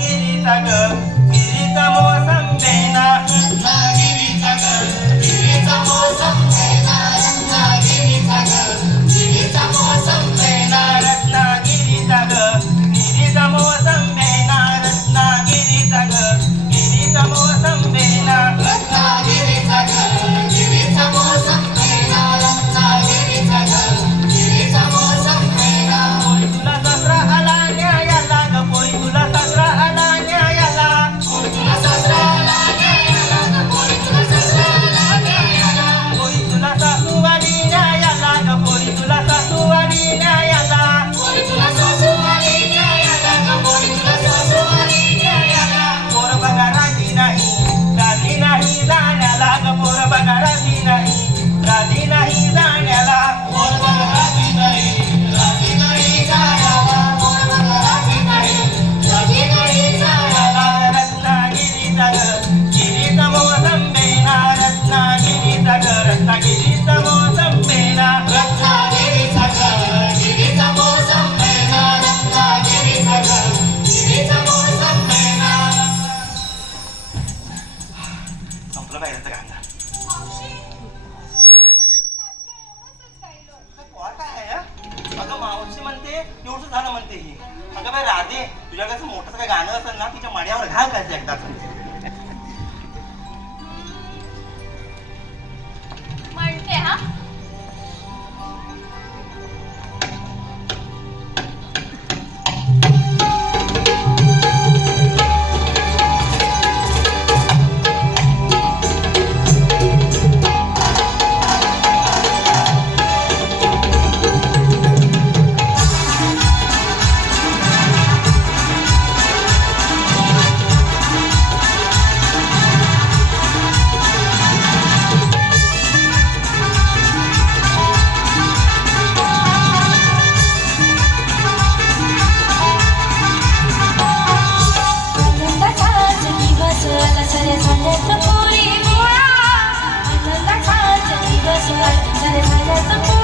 Đi xa. तुझ्या कसं मोठंसं काय गाणं असेल ना तिच्या मड्यावर घाल काय एकदा. Thank you.